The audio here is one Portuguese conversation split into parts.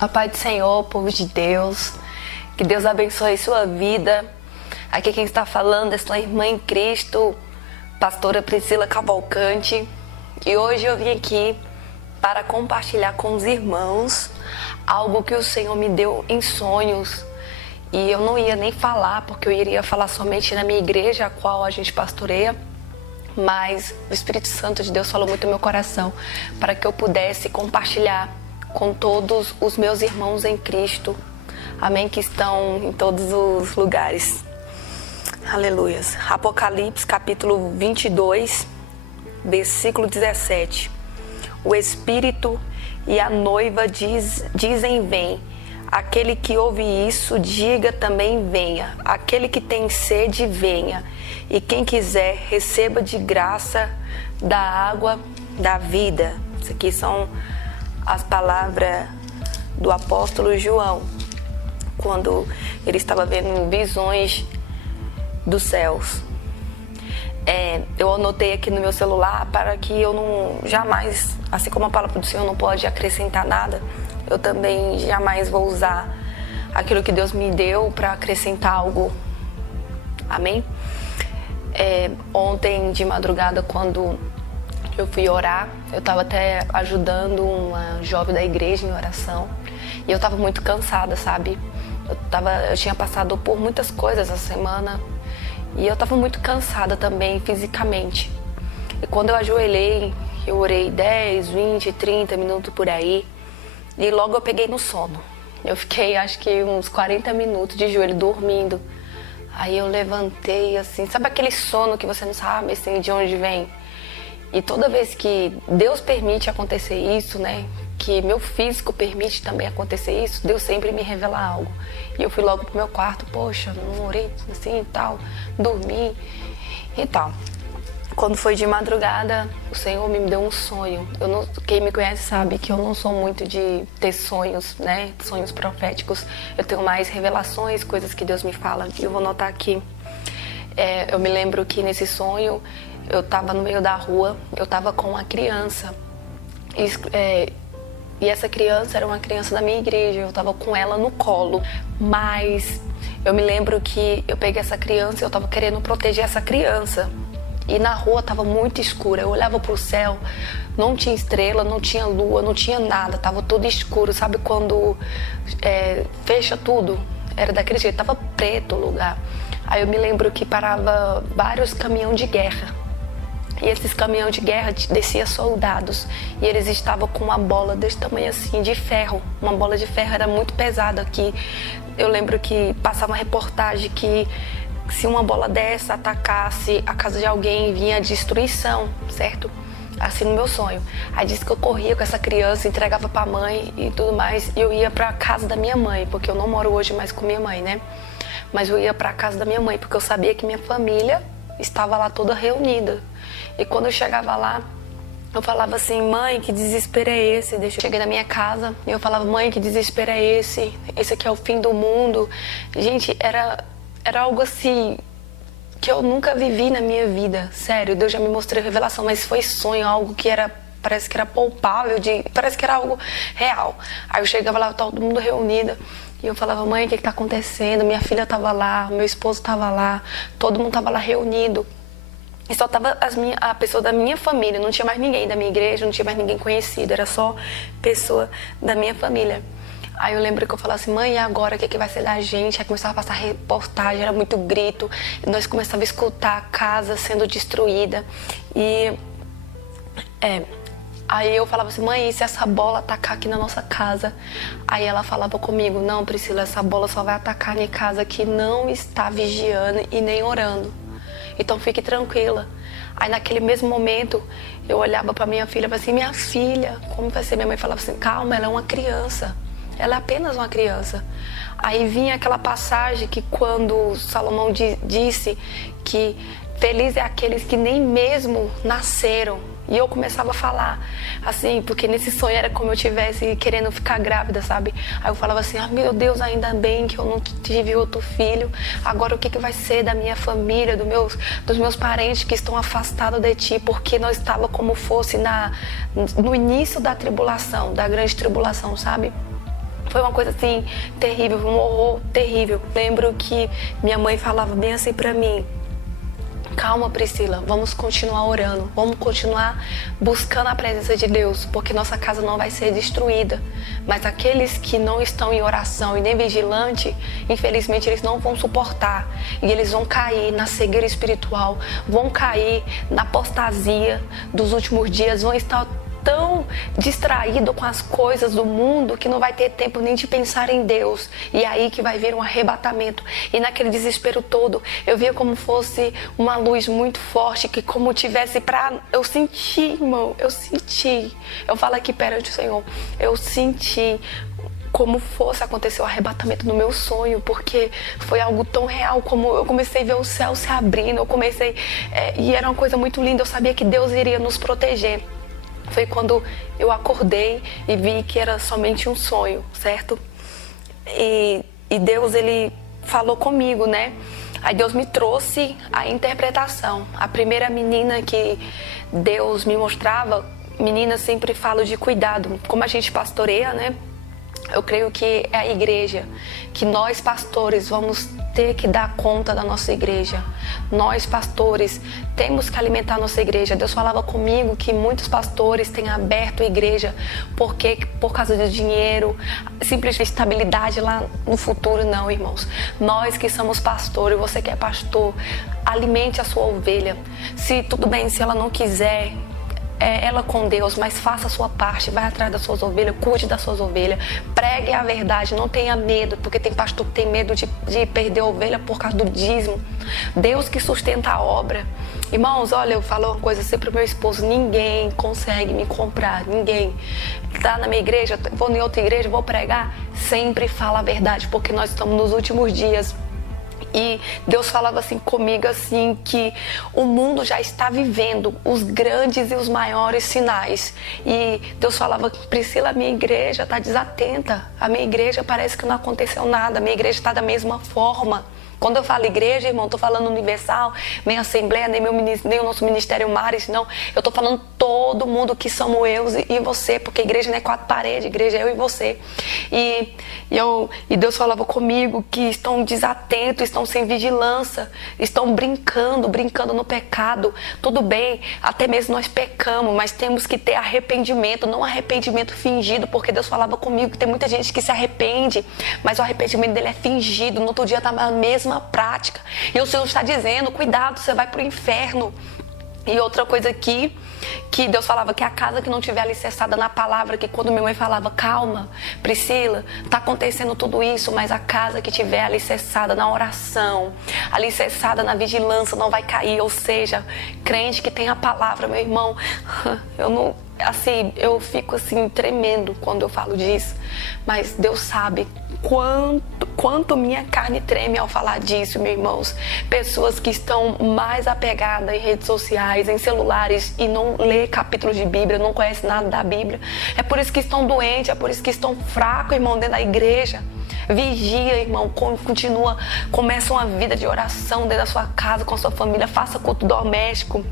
A paz do Senhor, povo de Deus, que Deus abençoe sua vida. Aqui quem está falando é sua irmã em Cristo, pastora Priscila Cavalcante. E hoje eu vim aqui para compartilhar com os irmãos algo que o Senhor me deu em sonhos. E eu não ia nem falar, porque eu iria falar somente na minha igreja, a qual a gente pastoreia. Mas o Espírito Santo de Deus falou muito no meu coração para que eu pudesse compartilhar com todos os meus irmãos em Cristo, amém, que estão em todos os lugares. Aleluias. Apocalipse capítulo 22, versículo 17. O Espírito e a noiva dizem vem. Aquele que ouve isso, diga também venha. Aquele que tem sede, venha. E quem quiser, receba de graça da água da vida. Isso aqui são as palavras do apóstolo João, quando ele estava vendo visões dos céus. Eu anotei aqui no meu celular para que eu não jamais, assim como a palavra do Senhor não pode acrescentar nada, eu também jamais vou usar aquilo que Deus me deu para acrescentar algo. Amém? Ontem de madrugada, quando eu fui orar, eu estava até ajudando uma jovem da igreja em oração e eu estava muito cansada, sabe? Eu tinha passado por muitas coisas essa semana e eu estava muito cansada também fisicamente. E quando eu ajoelhei, eu orei 10, 20, 30 minutos por aí e logo eu peguei no sono. Eu fiquei acho que uns 40 minutos de joelho dormindo. Aí eu levantei assim, sabe aquele sono que você não sabe assim, de onde vem? E toda vez que Deus permite acontecer isso, né? Que meu físico permite também acontecer isso, Deus sempre me revela algo. E eu fui logo pro meu quarto, poxa, não orei assim e tal, dormi e tal. Quando foi de madrugada, o Senhor me deu um sonho. Quem me conhece sabe que eu não sou muito de ter sonhos, né? Sonhos proféticos. Eu tenho mais revelações, coisas que Deus me fala. E eu vou anotar aqui. Eu me lembro que nesse sonho eu estava no meio da rua, eu estava com uma criança. E essa criança era uma criança da minha igreja, eu estava com ela no colo. Mas eu me lembro que eu peguei essa criança e eu estava querendo proteger essa criança. E na rua estava muito escura, eu olhava para o céu, não tinha estrela, não tinha lua, não tinha nada, estava tudo escuro. Sabe quando fecha tudo? Era daquele jeito, estava preto o lugar. Aí eu me lembro que parava vários caminhões de guerra. E esses caminhões de guerra desciam soldados. E eles estavam com uma bola desse tamanho assim, de ferro. Uma bola de ferro era muito pesada aqui. Eu lembro que passava uma reportagem que se uma bola dessa atacasse a casa de alguém, vinha destruição, certo? Assim no meu sonho. Aí disse que eu corria com essa criança, entregava pra mãe e tudo mais. E eu ia pra casa da minha mãe, porque eu não moro hoje mais com minha mãe, né? Mas eu ia pra casa da minha mãe, porque eu sabia que minha família estava lá toda reunida. E quando eu chegava lá, eu falava assim, mãe, que desespero é esse? Eu cheguei na minha casa e eu falava, mãe, que desespero é esse? Esse aqui é o fim do mundo. Gente, era algo assim que eu nunca vivi na minha vida. Sério, Deus já me mostrou revelação, mas foi sonho, algo que parece que era palpável, parece que era algo real. Aí eu chegava lá, todo mundo reunido. E eu falava, mãe, o que está acontecendo? Minha filha estava lá, meu esposo estava lá, todo mundo estava lá reunido. E só estava a pessoa da minha família, não tinha mais ninguém da minha igreja, não tinha mais ninguém conhecido, era só pessoa da minha família. Aí eu lembro que eu falava assim, mãe, e agora o que vai ser da gente? Aí começava a passar reportagem, era muito grito, e nós começávamos a escutar a casa sendo destruída. Aí eu falava assim, mãe, e se essa bola atacar aqui na nossa casa? Aí ela falava comigo, não, Priscila, essa bola só vai atacar minha casa que não está vigiando e nem orando. Então fique tranquila. Aí naquele mesmo momento, eu olhava para minha filha e falava assim, minha filha, como vai ser? Minha mãe falava assim, calma, ela é uma criança. Ela é apenas uma criança. Aí vinha aquela passagem que quando Salomão disse que feliz é aqueles que nem mesmo nasceram. E eu começava a falar, assim, porque nesse sonho era como eu estivesse querendo ficar grávida, sabe? Aí eu falava assim, meu Deus, ainda bem que eu não tive outro filho. Agora o que vai ser da minha família, dos meus parentes que estão afastados de ti? Porque nós estávamos como fosse no início da tribulação, da grande tribulação, sabe? Foi uma coisa assim, terrível, um horror terrível. Lembro que minha mãe falava bem assim pra mim: calma, Priscila, vamos continuar orando, vamos continuar buscando a presença de Deus, porque nossa casa não vai ser destruída. Mas aqueles que não estão em oração e nem vigilante, infelizmente eles não vão suportar. E eles vão cair na cegueira espiritual, vão cair na apostasia dos últimos dias, vão estar tão distraído com as coisas do mundo que não vai ter tempo nem de pensar em Deus. E aí que vai vir um arrebatamento. E naquele desespero todo, eu via como fosse uma luz muito forte, que como tivesse eu senti, irmão, eu senti. Eu falo aqui perante o Senhor, eu senti como fosse acontecer o arrebatamento no meu sonho, porque foi algo tão real, como eu comecei a ver o céu se abrindo, e era uma coisa muito linda, eu sabia que Deus iria nos proteger. Foi quando eu acordei e vi que era somente um sonho, certo? E Deus, ele falou comigo, né? Aí Deus me trouxe a interpretação. A primeira menina que Deus me mostrava, menina, sempre falo de cuidado. Como a gente pastoreia, né? Eu creio que é a igreja, que nós pastores vamos ter que dar conta da nossa igreja. Nós pastores temos que alimentar a nossa igreja. Deus falava comigo que muitos pastores têm aberto a igreja porque por causa do dinheiro, simplesmente estabilidade lá no futuro. Não, irmãos. Nós que somos pastores, você que é pastor, alimente a sua ovelha. Se tudo bem, se ela não quiser, ela com Deus, mas faça a sua parte, vai atrás das suas ovelhas, cuide das suas ovelhas, pregue a verdade, não tenha medo, porque tem pastor que tem medo de perder a ovelha por causa do dízimo. Deus que sustenta a obra. Irmãos, olha, eu falo uma coisa sempre pro meu esposo: ninguém consegue me comprar, ninguém. Tá na minha igreja, vou em outra igreja, vou pregar, sempre fala a verdade, porque nós estamos nos últimos dias. E Deus falava assim comigo, assim, que o mundo já está vivendo os grandes e os maiores sinais. E Deus falava: Priscila, a minha igreja está desatenta, a minha igreja parece que não aconteceu nada, a minha igreja está da mesma forma. Quando eu falo igreja, irmão, estou falando universal, nem assembleia, nem o nosso ministério Mares, não. Eu estou falando todo mundo, que somos eu e você, porque igreja não é quatro paredes, igreja é eu e você. E Deus falava comigo que estão desatentos, estão sem vigilância, estão brincando no pecado. Tudo bem, até mesmo nós pecamos, mas temos que ter arrependimento, não arrependimento fingido, porque Deus falava comigo que tem muita gente que se arrepende, mas o arrependimento dele é fingido, no outro dia está na mesma prática. E o Senhor está dizendo: cuidado, você vai para o inferno. E outra coisa aqui, que Deus falava que a casa que não tiver alicerçada na palavra, que quando minha mãe falava: calma, Priscila, está acontecendo tudo isso, mas a casa que tiver alicerçada na oração, alicerçada na vigilância, não vai cair. Ou seja, crente que tem a palavra, meu irmão, eu fico assim tremendo quando eu falo disso, mas Deus sabe quanto minha carne treme ao falar disso, meus irmãos. Pessoas que estão mais apegadas em redes sociais, em celulares, e não lê capítulos de Bíblia, não conhece nada da Bíblia. É por isso que estão doentes, é por isso que estão fracos, irmão, dentro da igreja. Vigia, irmão, começa uma vida de oração dentro da sua casa, com a sua família, faça culto doméstico.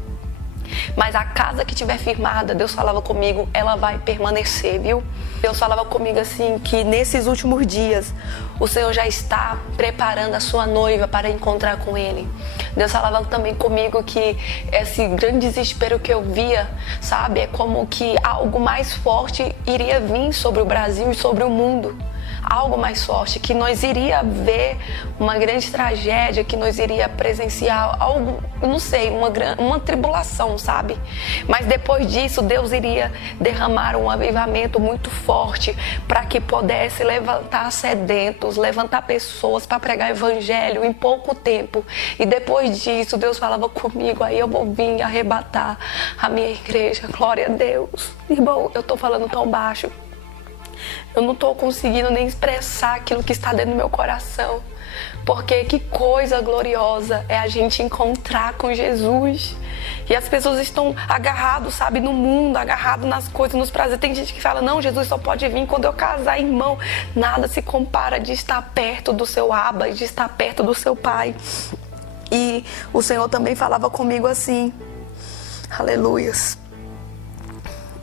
Mas a casa que estiver firmada, Deus falava comigo, ela vai permanecer, viu? Deus falava comigo assim, que nesses últimos dias o Senhor já está preparando a sua noiva para encontrar com Ele. Deus falava também comigo que esse grande desespero que eu via, sabe, é como que algo mais forte iria vir sobre o Brasil e sobre o mundo. Algo mais forte, que nós iria ver uma grande tragédia, que nós iria presenciar algo, não sei, uma tribulação, sabe? Mas depois disso, Deus iria derramar um avivamento muito forte para que pudesse levantar sedentos, levantar pessoas para pregar o evangelho em pouco tempo. E depois disso, Deus falava comigo: aí eu vou vir arrebatar a minha igreja. Glória a Deus. Irmão, eu tô falando tão baixo. Eu não estou conseguindo nem expressar aquilo que está dentro do meu coração. Porque que coisa gloriosa é a gente encontrar com Jesus. E as pessoas estão agarradas, sabe, no mundo, agarradas nas coisas, nos prazeres. Tem gente que fala: não, Jesus só pode vir quando eu casar. Irmão, nada se compara de estar perto do seu Abba, de estar perto do seu Pai. E o Senhor também falava comigo assim, aleluias,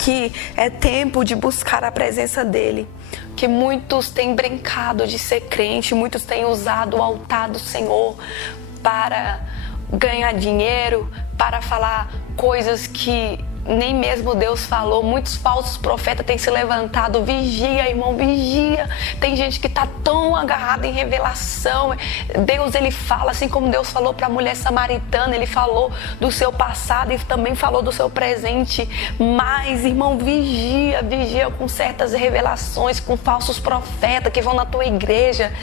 que é tempo de buscar a presença dele. Que muitos têm brincado de ser crente, muitos têm usado o altar do Senhor para ganhar dinheiro, para falar coisas que nem mesmo Deus falou. Muitos falsos profetas têm se levantado. Vigia, irmão, vigia. Tem gente que está tão agarrada em revelação. Deus, ele fala, assim como Deus falou para a mulher samaritana, ele falou do seu passado e também falou do seu presente. Mas, irmão, vigia com certas revelações, com falsos profetas que vão na tua igreja.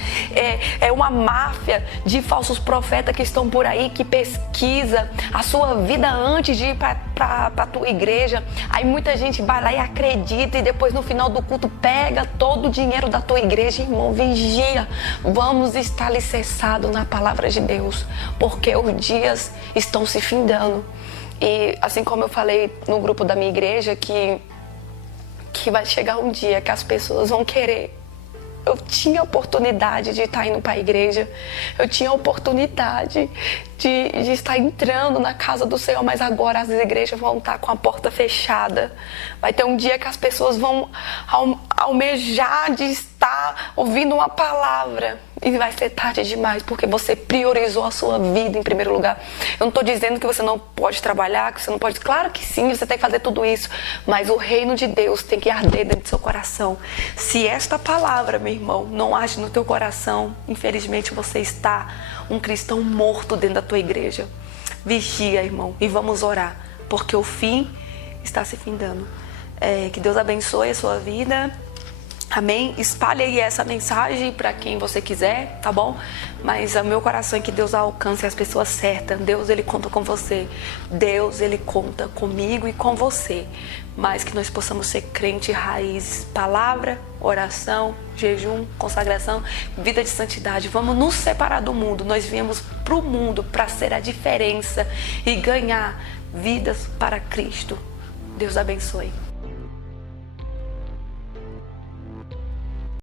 É uma máfia de falsos profetas que estão por aí, que pesquisa a sua vida antes de ir para a tua igreja. Aí muita gente vai lá e acredita e depois no final do culto pega todo o dinheiro da tua igreja. Irmão, vigia. Vamos estar alicerçados na palavra de Deus, porque os dias estão se findando. E assim como eu falei no grupo da minha igreja, que vai chegar um dia que as pessoas vão querer. Eu tinha oportunidade de estar indo para a igreja, eu tinha oportunidade de estar entrando na casa do Senhor, mas agora as igrejas vão estar com a porta fechada. Vai ter um dia que as pessoas vão almejar de estar ouvindo uma palavra e vai ser tarde demais, porque você priorizou a sua vida em primeiro lugar. Eu não estou dizendo que você não pode trabalhar, que você não pode... Claro que sim, você tem que fazer tudo isso, mas o reino de Deus tem que arder dentro do seu coração. Se esta palavra, meu irmão, não arde no teu coração, infelizmente você está um cristão morto dentro da tua igreja. Vigia, irmão, e vamos orar, porque o fim está se findando. Que Deus abençoe a sua vida. Amém? Espalhe aí essa mensagem para quem você quiser, tá bom? Mas o meu coração é que Deus alcance as pessoas certas. Deus, ele conta com você. Deus, ele conta comigo e com você. Mas que nós possamos ser crente raiz. Palavra, oração, jejum, consagração, vida de santidade. Vamos nos separar do mundo. Nós viemos para o mundo para ser a diferença e ganhar vidas para Cristo. Deus abençoe.